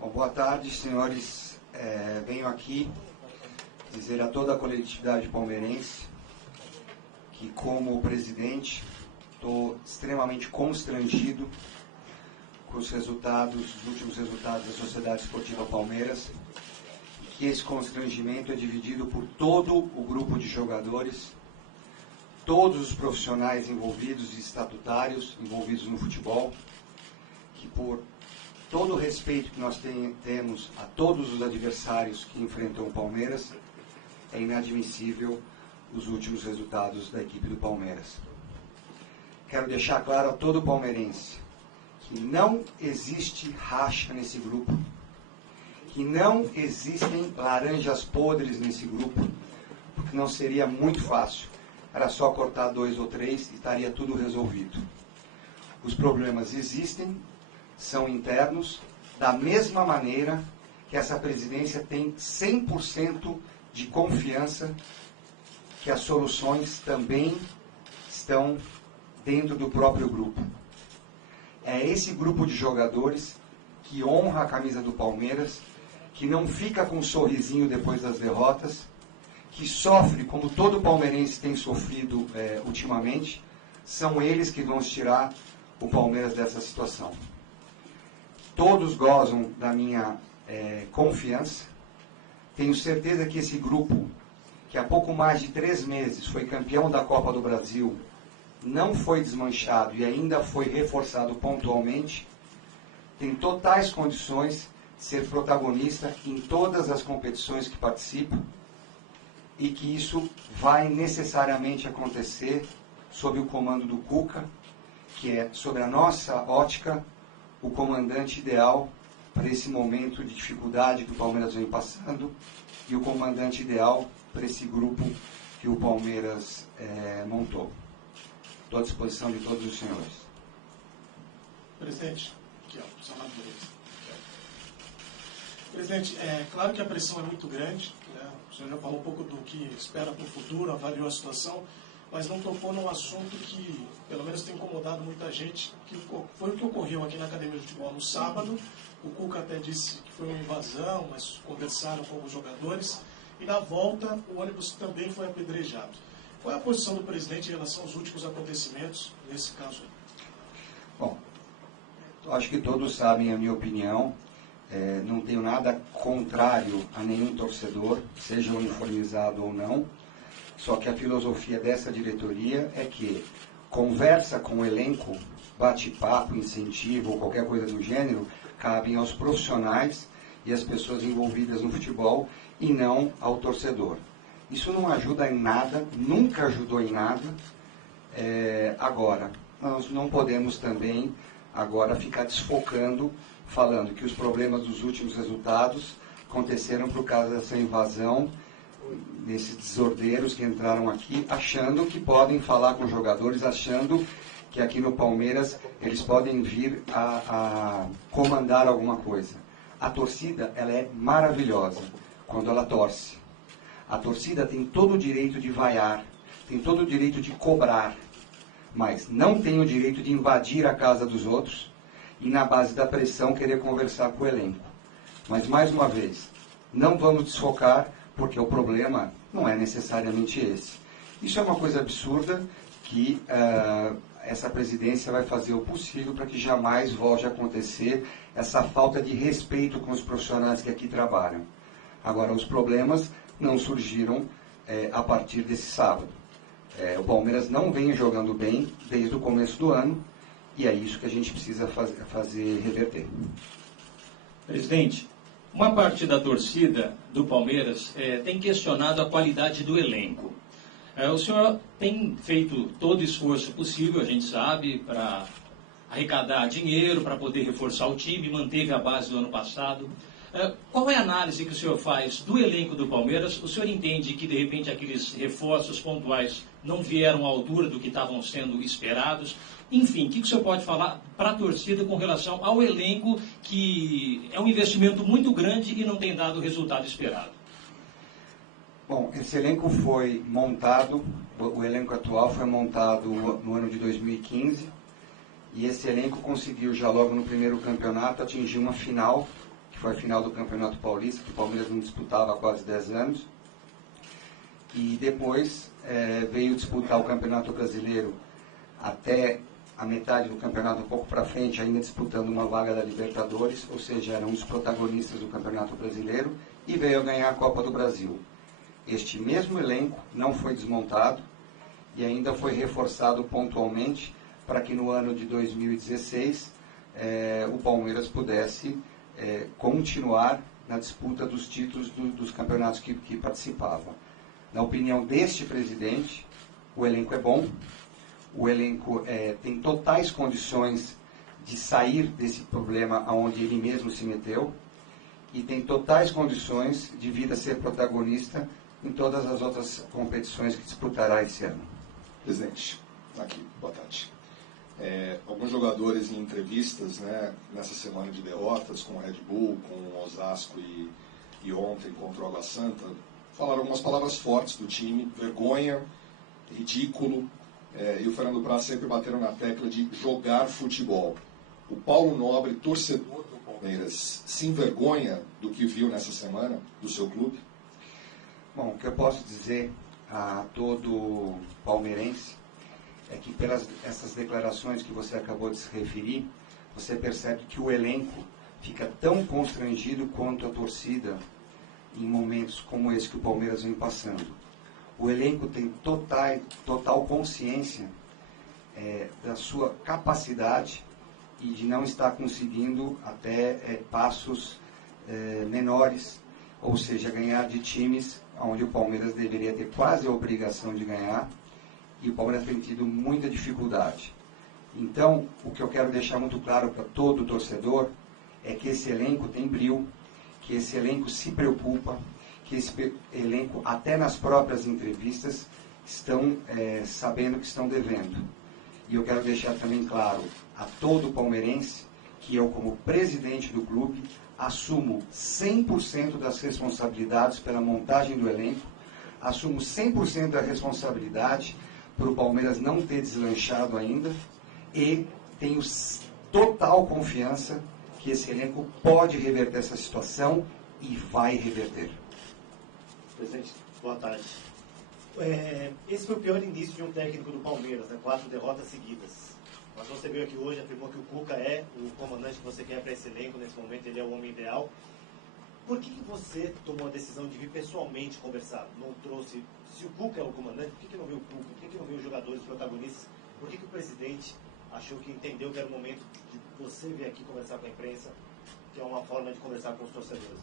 Bom, boa tarde, senhores. Venho aqui dizer a toda a coletividade palmeirense que, como presidente, estou extremamente constrangido com os últimos resultados da Sociedade Esportiva Palmeiras, e que esse constrangimento é dividido por todo o grupo de jogadores, todos os profissionais envolvidos e estatutários envolvidos no futebol, que por todo o respeito que nós temos a todos os adversários que enfrentam o Palmeiras, é inadmissível os últimos resultados da equipe do Palmeiras. Quero deixar claro a todo palmeirense que não existe racha nesse grupo, que não existem laranjas podres nesse grupo, porque não seria muito fácil. Era só cortar 2 ou 3 e estaria tudo resolvido. Os problemas existem, são internos, da mesma maneira que essa presidência tem 100% de confiança que as soluções também estão dentro do próprio grupo. É esse grupo de jogadores que honra a camisa do Palmeiras, que não fica com um sorrisinho depois das derrotas, que sofre como todo palmeirense tem sofrido ultimamente. São eles que vão tirar o Palmeiras dessa situação. Todos gozam da minha confiança. Tenho certeza que esse grupo, que há pouco mais de 3 meses foi campeão da Copa do Brasil, não foi desmanchado e ainda foi reforçado pontualmente, tem totais condições de ser protagonista em todas as competições que participa, e que isso vai necessariamente acontecer sob o comando do Cuca, que é, sobre a nossa ótica, o comandante ideal para esse momento de dificuldade que o Palmeiras vem passando, e o comandante ideal para esse grupo que o Palmeiras montou. Estou à disposição de todos os senhores. Presidente, aqui, Presidente, é claro que a pressão é muito grande, né? O senhor já falou um pouco do que espera para o futuro, avaliou a situação, mas não tocou num assunto que, pelo menos, tem incomodado muita gente, que foi o que ocorreu aqui na Academia de Futebol no sábado. O Cuca até disse que foi uma invasão, mas conversaram com os jogadores, e na volta o ônibus também foi apedrejado. Qual é a posição do presidente em relação aos últimos acontecimentos nesse caso? Bom, acho que todos sabem a minha opinião. Não tenho nada contrário a nenhum torcedor, seja uniformizado ou não. Só que a filosofia dessa diretoria é que conversa com o elenco, bate-papo, incentivo ou qualquer coisa do gênero, cabem aos profissionais e às pessoas envolvidas no futebol e não ao torcedor. Isso não ajuda em nada, nunca ajudou em nada. Agora, nós não podemos também agora ficar desfocando, falando que os problemas dos últimos resultados aconteceram por causa dessa invasão, desses desordeiros que entraram aqui, achando que podem falar com os jogadores, achando que aqui no Palmeiras eles podem vir a comandar alguma coisa. A torcida, ela é maravilhosa quando ela torce. A torcida tem todo o direito de vaiar, tem todo o direito de cobrar, mas não tem o direito de invadir a casa dos outros e, na base da pressão, querer conversar com o elenco. Mas, mais uma vez, não vamos desfocar, porque o problema não é necessariamente esse. Isso é uma coisa absurda que essa presidência vai fazer o possível para que jamais volte a acontecer essa falta de respeito com os profissionais que aqui trabalham. Agora, os problemas não surgiram a partir desse sábado. O Palmeiras não vem jogando bem desde o começo do ano, e é isso que a gente precisa fazer reverter. Presidente, uma parte da torcida do Palmeiras tem questionado a qualidade do elenco. O senhor tem feito todo o esforço possível, a gente sabe, para arrecadar dinheiro, para poder reforçar o time, manteve a base do ano passado. Qual é a análise que o senhor faz do elenco do Palmeiras? O senhor entende que, de repente, aqueles reforços pontuais não vieram à altura do que estavam sendo esperados? Enfim, o que o senhor pode falar para a torcida com relação ao elenco, que é um investimento muito grande e não tem dado o resultado esperado? Bom, esse elenco foi montado, o elenco atual foi montado no ano de 2015, e esse elenco conseguiu, já logo no primeiro campeonato, atingir uma final, que que foi a final do Campeonato Paulista, que o Palmeiras não disputava há quase 10 anos. E depois veio disputar o Campeonato Brasileiro até a metade do campeonato, um pouco para frente, ainda disputando uma vaga da Libertadores, ou seja, era um dos protagonistas do Campeonato Brasileiro, e veio a ganhar a Copa do Brasil. Este mesmo elenco não foi desmontado e ainda foi reforçado pontualmente para que no ano de 2016 o Palmeiras pudesse continuar na disputa dos títulos dos campeonatos que participava. Na opinião deste presidente, o elenco é bom, o elenco tem totais condições de sair desse problema aonde ele mesmo se meteu e tem totais condições de vir a ser protagonista em todas as outras competições que disputará esse ano. Presidente, aqui, boa tarde. Alguns jogadores em entrevistas, né, nessa semana de derrotas com o Red Bull, com o Osasco e ontem contra o Água Santa, falaram algumas palavras fortes do time, vergonha, ridículo, e o Fernando Praz sempre bateram na tecla de jogar futebol. O Paulo Nobre, torcedor do Palmeiras, se envergonha do que viu nessa semana do seu clube? Bom, o que eu posso dizer a todo palmeirense é que pelas essas declarações que você acabou de se referir, você percebe que o elenco fica tão constrangido quanto a torcida em momentos como esse que o Palmeiras vem passando. O elenco tem total consciência da sua capacidade e de não estar conseguindo até passos menores, ou seja, ganhar de times onde o Palmeiras deveria ter quase a obrigação de ganhar, e o Palmeiras tem tido muita dificuldade. Então, o que eu quero deixar muito claro para todo torcedor é que esse elenco tem brio, que esse elenco se preocupa, que esse elenco, até nas próprias entrevistas, estão sabendo que estão devendo. E eu quero deixar também claro a todo palmeirense que eu, como presidente do clube, assumo 100% das responsabilidades pela montagem do elenco, assumo 100% da responsabilidade por o Palmeiras não ter deslanchado ainda e tenho total confiança que esse elenco pode reverter essa situação e vai reverter. Presidente, boa tarde. Esse foi o pior indício de um técnico do Palmeiras, né? 4 derrotas seguidas. Mas você veio aqui hoje, afirmou que o Cuca é o comandante que você quer para esse elenco, nesse momento ele é o homem ideal. Por que você tomou a decisão de vir pessoalmente conversar? Não trouxe, se o Cuca é o comandante, por que não veio o Cuca? Por que não veio os jogadores, os protagonistas? Por que o presidente achou que entendeu que era o momento de você vir aqui conversar com a imprensa, que é uma forma de conversar com os torcedores?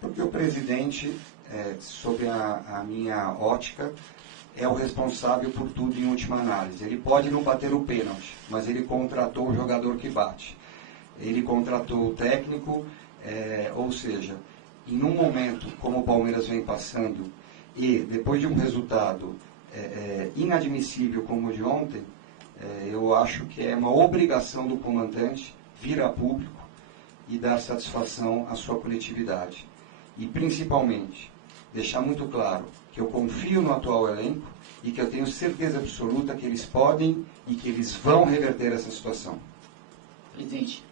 Porque o presidente, sob a minha ótica, é o responsável por tudo em última análise. Ele pode não bater o pênalti, mas ele contratou o jogador que bate. Ele contratou o técnico, ou seja, em um momento como o Palmeiras vem passando, e depois de um resultado inadmissível como o de ontem, eu acho que é uma obrigação do comandante vir a público e dar satisfação à sua coletividade. E principalmente, deixar muito claro que eu confio no atual elenco e que eu tenho certeza absoluta que eles podem e que eles vão reverter essa situação. Presidente,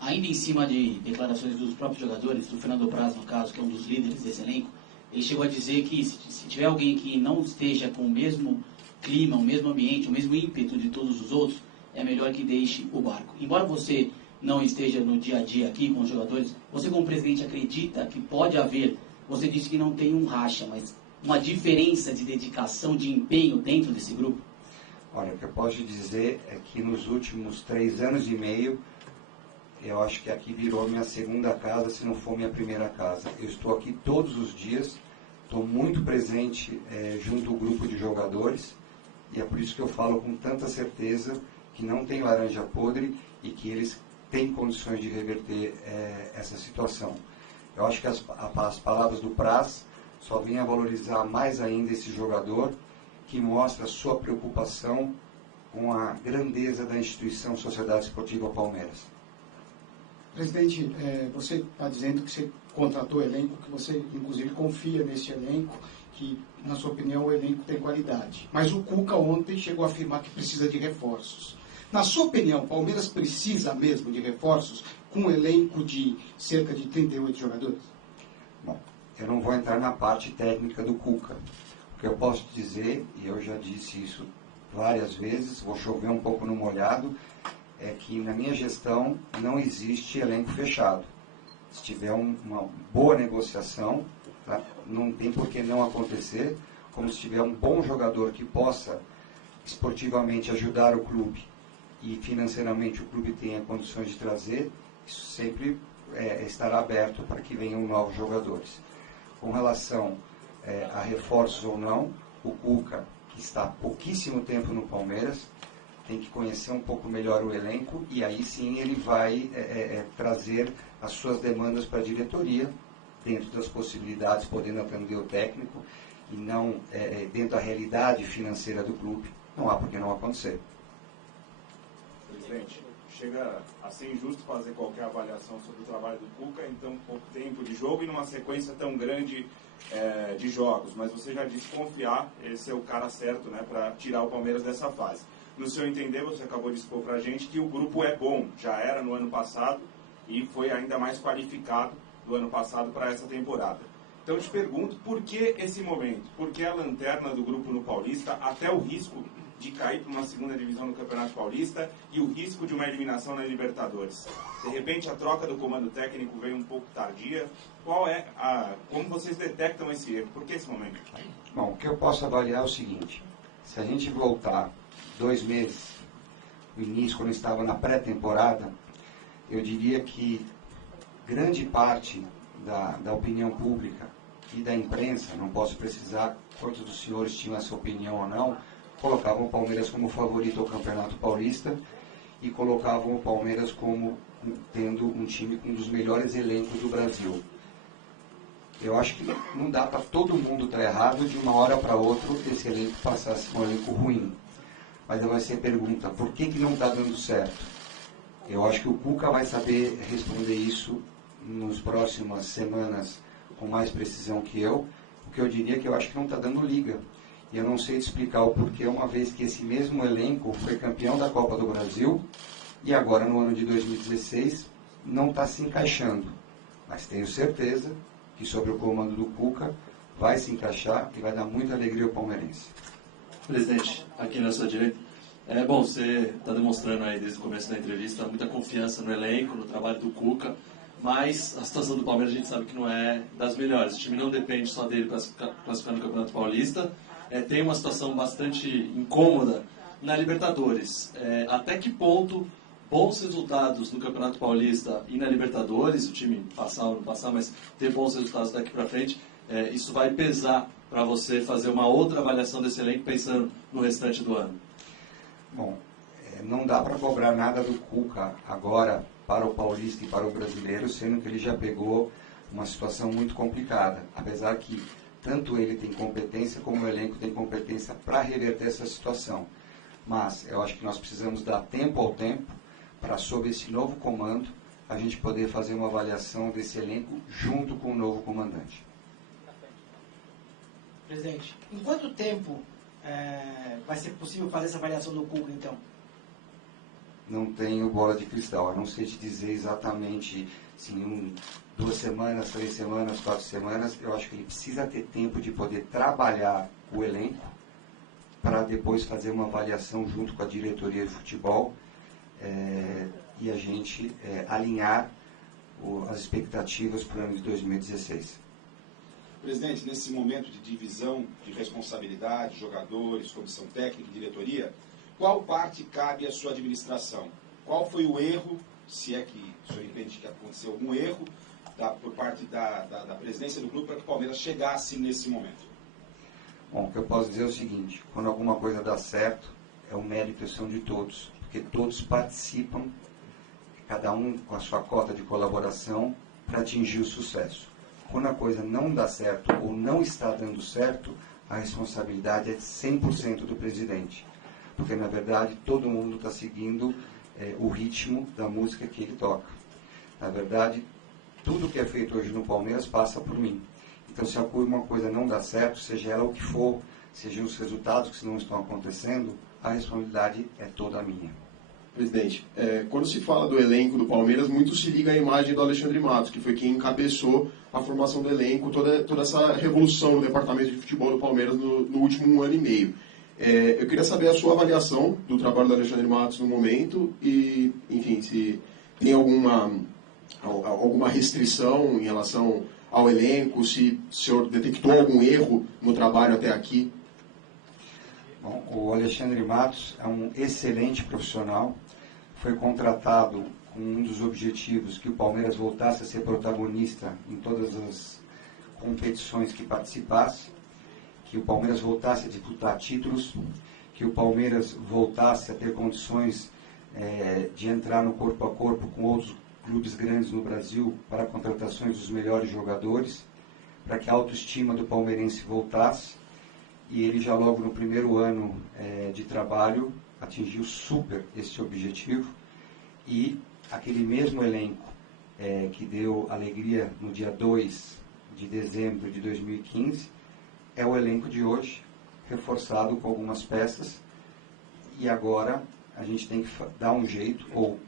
ainda em cima de declarações dos próprios jogadores, do Fernando Praz, no caso, que é um dos líderes desse elenco, ele chegou a dizer que se tiver alguém que não esteja com o mesmo clima, o mesmo ambiente, o mesmo ímpeto de todos os outros, é melhor que deixe o barco. Embora você não esteja no dia a dia aqui com os jogadores, você como presidente acredita que pode haver, você disse que não tem um racha, mas uma diferença de dedicação, de empenho dentro desse grupo? Olha, o que eu posso dizer é que nos últimos 3 anos e meio, eu acho que aqui virou minha segunda casa, se não for minha primeira casa. Eu estou aqui todos os dias, estou muito presente junto ao grupo de jogadores, e é por isso que eu falo com tanta certeza que não tem laranja podre e que eles têm condições de reverter essa situação. Eu acho que as palavras do Praz só vêm a valorizar mais ainda esse jogador, que mostra a sua preocupação com a grandeza da instituição Sociedade Esportiva Palmeiras. Presidente, você está dizendo que você contratou o elenco, que você inclusive confia nesse elenco, que na sua opinião o elenco tem qualidade. Mas o Cuca ontem chegou a afirmar que precisa de reforços. Na sua opinião, o Palmeiras precisa mesmo de reforços? com um elenco de cerca de 38 jogadores? Bom, eu não vou entrar na parte técnica do Cuca. O que eu posso dizer, e eu já disse isso várias vezes, vou chover um pouco no molhado, é que na minha gestão não existe elenco fechado. Se tiver uma boa negociação, tá? Não tem por que não acontecer, como se tiver um bom jogador que possa esportivamente ajudar o clube e financeiramente o clube tenha condições de trazer, isso sempre estará aberto para que venham novos jogadores. Com relação a reforços ou não, o Cuca, que está há pouquíssimo tempo no Palmeiras, tem que conhecer um pouco melhor o elenco e aí sim ele vai trazer as suas demandas para a diretoria, dentro das possibilidades, podendo atender o técnico e não dentro da realidade financeira do clube. Não há por que não acontecer. Presidente, chega a ser injusto fazer qualquer avaliação sobre o trabalho do Cuca em tão pouco tempo de jogo e numa sequência tão grande de jogos, mas você já disse confiar, esse é o cara certo, né, para tirar o Palmeiras dessa fase. No seu entender, você acabou de expor para a gente que o grupo é bom, já era no ano passado e foi ainda mais qualificado do ano passado para essa temporada. Então eu te pergunto, por que esse momento? Por que a lanterna do grupo no Paulista, até o risco de cair para uma segunda divisão no Campeonato Paulista e o risco de uma eliminação na Libertadores? De repente a troca do comando técnico veio um pouco tardia. Como vocês detectam esse erro? Por que esse momento? Bom, o que eu posso avaliar é o seguinte: se a gente voltar 2 meses, no início, quando estava na pré-temporada, eu diria que grande parte da opinião pública e da imprensa, não posso precisar quantos dos senhores tinham essa opinião ou não, colocavam o Palmeiras como favorito ao Campeonato Paulista e colocavam o Palmeiras como tendo um time com um dos melhores elencos do Brasil. Eu acho que não dá para todo mundo estar errado de uma hora para outra esse elenco passar a ser um elenco ruim. Mas vai ser pergunta, por que não está dando certo? Eu acho que o Cuca vai saber responder isso nas próximas semanas com mais precisão que eu. O que eu diria é que eu acho que não está dando liga. E eu não sei te explicar o porquê, uma vez que esse mesmo elenco foi campeão da Copa do Brasil e agora no ano de 2016 não está se encaixando. Mas tenho certeza que sobre o comando do Cuca vai se encaixar e vai dar muita alegria ao palmeirense. Presidente, aqui na sua direita. Bom, você está demonstrando aí desde o começo da entrevista muita confiança no elenco, no trabalho do Cuca, mas a situação do Palmeiras a gente sabe que não é das melhores. O time não depende só dele classificar no Campeonato Paulista. Tem uma situação bastante incômoda na Libertadores. Até que ponto bons resultados no Campeonato Paulista e na Libertadores, o time passar ou não passar, mas ter bons resultados daqui para frente, isso vai pesar para você fazer uma outra avaliação desse elenco pensando no restante do ano? Bom, não dá para cobrar nada do Cuca agora para o Paulista e para o Brasileiro, sendo que ele já pegou uma situação muito complicada, apesar que tanto ele tem competência como o elenco tem competência para reverter essa situação. Mas eu acho que nós precisamos dar tempo ao tempo para, sob esse novo comando, a gente poder fazer uma avaliação desse elenco junto com o novo comandante. Presidente, em quanto tempo vai ser possível fazer essa avaliação do Cuca, então? Não tenho bola de cristal, eu não sei te dizer exatamente se em 2 semanas, 3 semanas, 4 semanas. Eu acho que ele precisa ter tempo de poder trabalhar o elenco para depois fazer uma avaliação junto com a diretoria de futebol e a gente alinhar as expectativas para o ano de 2016. Presidente, nesse momento de divisão de responsabilidade, jogadores, comissão técnica e diretoria, qual parte cabe à sua administração? Qual foi o erro, se é que o senhor entende que aconteceu algum erro, por parte da presidência do clube para que o Palmeiras chegasse nesse momento? Bom, o que eu posso dizer é o seguinte: quando alguma coisa dá certo, é o mérito e ação de todos, porque todos participam, cada um com a sua cota de colaboração, para atingir o sucesso. Quando a coisa não dá certo ou não está dando certo, a responsabilidade é 100% do presidente. Porque, na verdade, todo mundo está seguindo o ritmo da música que ele toca. Na verdade, tudo que é feito hoje no Palmeiras passa por mim. Então, se alguma coisa não dá certo, seja ela o que for, sejam os resultados que não estão acontecendo, a responsabilidade é toda minha. Presidente, quando se fala do elenco do Palmeiras, muito se liga à imagem do Alexandre Matos, que foi quem encabeçou a formação do elenco, toda essa revolução no departamento de futebol do Palmeiras no último 1 ano e meio. Eu queria saber a sua avaliação do trabalho do Alexandre Matos no momento e, enfim, se tem alguma restrição em relação ao elenco, se o senhor detectou algum erro no trabalho até aqui. Bom, o Alexandre Matos é um excelente profissional, foi contratado com um dos objetivos que o Palmeiras voltasse a ser protagonista em todas as competições que participasse, que o Palmeiras voltasse a disputar títulos, que o Palmeiras voltasse a ter condições de entrar no corpo a corpo com outros clubes grandes no Brasil para contratações dos melhores jogadores, para que a autoestima do palmeirense voltasse. E ele já logo no primeiro ano de trabalho atingiu super esse objetivo, e aquele mesmo elenco que deu alegria no dia 2 de dezembro de 2015 é o elenco de hoje, reforçado com algumas peças, e agora a gente tem que dar um jeito, ou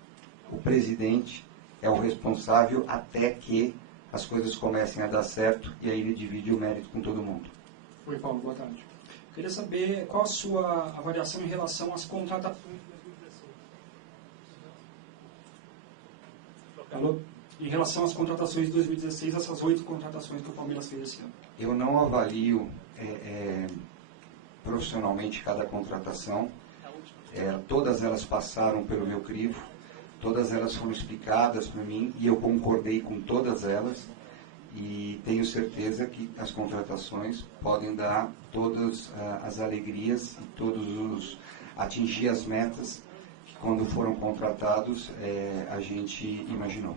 o presidente é o responsável até que as coisas comecem a dar certo, e aí ele divide o mérito com todo mundo. Oi, Paulo, boa tarde. Queria saber qual a sua avaliação em relação às contratações de 2016. Alô? Em relação às contratações de 2016, essas 8 contratações que o Palmeiras fez esse ano. Eu não avalio profissionalmente cada contratação. Todas elas passaram pelo meu crivo, todas elas foram explicadas para mim e eu concordei com todas elas. E tenho certeza que as contratações podem dar todas as alegrias e atingir as metas que, quando foram contratados, a gente imaginou.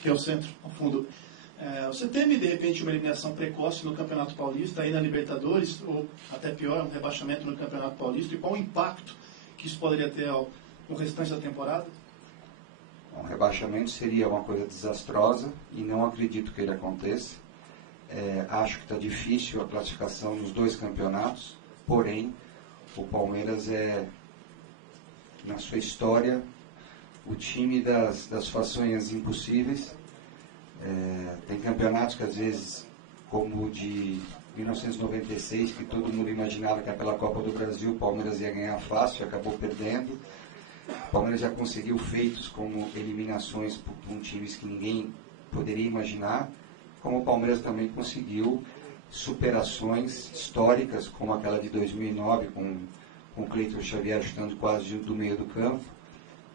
Que é o centro, ao fundo. Você teme, de repente, uma eliminação precoce no Campeonato Paulista, aí na Libertadores, ou até pior, um rebaixamento no Campeonato Paulista, e qual o impacto que isso poderia ter no restante da temporada? Um rebaixamento seria uma coisa desastrosa e não acredito que ele aconteça. Acho que está difícil a classificação nos 2 campeonatos, porém, o Palmeiras na sua história, o time das façanhas impossíveis. Tem campeonatos que, às vezes, como o de 1996, que todo mundo imaginava que pela Copa do Brasil o Palmeiras ia ganhar fácil, acabou perdendo. O Palmeiras já conseguiu feitos como eliminações por times que ninguém poderia imaginar, como o Palmeiras também conseguiu superações históricas, como aquela de 2009, com o Cleiton Xavier chutando quase do meio do campo.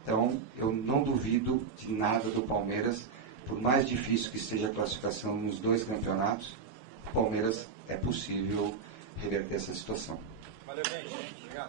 Então, eu não duvido de nada do Palmeiras, por mais difícil que seja a classificação nos 2 campeonatos, o Palmeiras é possível reverter essa situação. Valeu, gente. Obrigado.